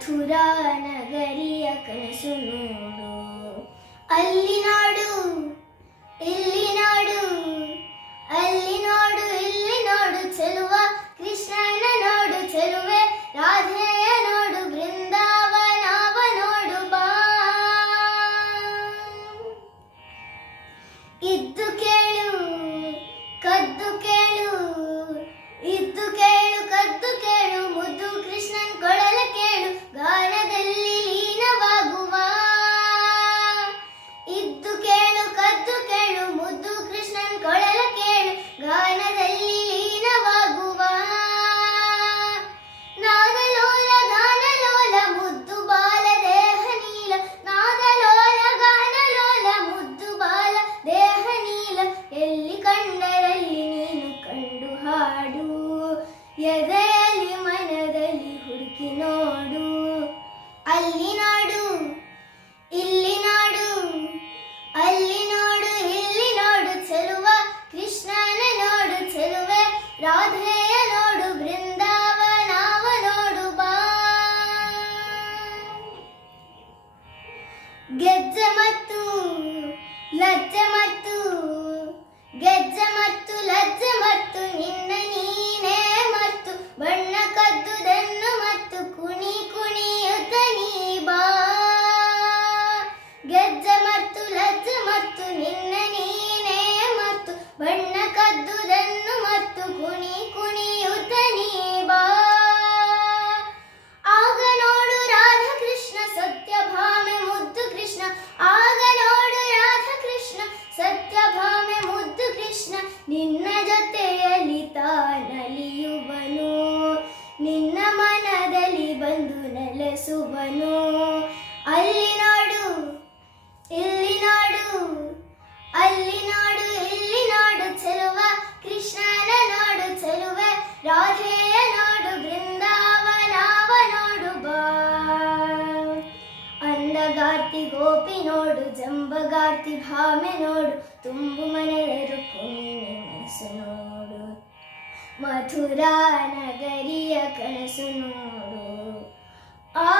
ಮಥುರಾ ನಗರಿಯ ಕನಸು ನೋಡು. ಅಲ್ಲಿ ನೋಡು ಇಲ್ಲಿ ನೋಡು, ಅಲ್ಲಿ ನೋಡು ಇಲ್ಲಿ ನೋಡು ಚೆಲುವ, ಕೃಷ್ಣನ ನೋಡು ಚೆಲುವೆ, ರಾಧೆಯ ನೋಡು ಬೃಂದಾವನವ ನೋಡು ಬಾ. ಇದ್ದು ಕೇಳು ಕದ್ದು ಕೇಳು, ಇದ್ದು ಕೇಳು ಕದ್ದು ಕೇಳು, ಮುದ್ದು ಕೃಷ್ಣನ್ ಕೊಳಲ ಕೇಳು, ಗಾನದಲ್ಲಿ ಲೀನವಾಗುವ. ಇದ್ದು ಕೇಳು ಕದ್ದು ಕೇಳು, ಮುದ್ದು ಕೃಷ್ಣನ್ ಕೊಳಲ ಕೇಳು, ಗಾನದಲ್ಲಿ ಲೀನವಾಗುವ. ನಾದಲೋಲ ಗಾನಲೋಲ ಮುದ್ದು ಬಾಲ ದೇಹ ನೀಲ, ನಾದಲೋಲ ಗಾನಲೋಲ ಮುದ್ದು ಬಾಲ ದೇಹ ನೀಲ, ಎಲ್ಲಿ ಕಂಡರಲ್ಲಿ ನೀನು ಕಂಡು ಹಾಡು, ಎದೆಯಲ್ಲಿ ಮನದಲ್ಲಿ ಹುಡುಕಿ ನೋಡು. ಅಲ್ಲಿ ನೋಡು ಇಲ್ಲಿ ನೋಡು, ಅಲ್ಲಿ ನೋಡು ಇಲ್ಲಿ ನೋಡು ಚೆಲುವ, ಕೃಷ್ಣನ ನೋಡು ಚೆಲುವೆ, ರಾಧೆಯ ನೋಡು ಬೃಂದಾವನವ ನೋಡು ಬಾ. ಗೆಜ್ಜೆ ಮತ್ತು ಲಜ್ಜೆ ಮತ್ತು, ಗೆಜ್ಜೆ ಮತ್ತು ಲಜ್ಜೆ ಮತ್ತು, ನಿನ್ನ ನೀನೇ ಮತ್ತು, ಬಣ್ಣ ಕದ್ದುದನ್ನು ಮತ್ತು, ಕುಣಿ ಕುಣಿಯುತ್ತ ನೀ ಬಾ. ಗೆಜ್ಜೆ ಮತ್ತು ಲಜ್ಜೆ ಮತ್ತು, ನಿನ್ನ ನೀನೇ ಮತ್ತು, ಬಣ್ಣ ಕದ್ದುದನ್ನು ಮತ್ತು, ಕುಣಿ ಕುಣಿಯುತ್ತ ನೀ ಬಾ. ಆಗ ನೋಡು ರಾಧಾ ಕೃಷ್ಣ ಸತ್ಯಭಾಮೆ ಮುದ್ದು ಕೃಷ್ಣ, ಆಗ ನೋಡು ರಾಧಾ ಕೃಷ್ಣ ಸತ್ಯಭಾಮೆ ಮುದ್ದು ಕೃಷ್ಣ, ನಿನ್ನ ಜೊತೆಯಲ್ಲಿ ತಾನಲಿಯುವನು, ನಿನ್ನ ಮನದಲ್ಲಿ ಬಂದು ನೆಲೆಸುವನು. ಅಲ್ಲಿ ನೋಡು ಇಲ್ಲಿ ನೋಡು, ಅಲ್ಲಿ ನೋಡು ಇಲ್ಲಿ ನೋಡು ಚೆಲುವ, ಕೃಷ್ಣನ ನೋಡು ಚೆಲುವೆ, ರಾಧೆಯ ನೋಡು ಬೃಂದಾವನವ ನೋಡು ಬಾ. ಅಂದಗಾರ್ತಿ ಗೋಪಿ ನೋಡು, ಜಂಬಗಾರ್ತಿ ಭಾಮೆ ನೋಡು, ತುಂಬು ಮನೆಯ ರುಕ್ಮಿಣಿ ಮನಸ್ಸು ನೋಡು, ಮಥುರಾ ನಗರಿಯ ಕನಸು ನೋಡು. ಆ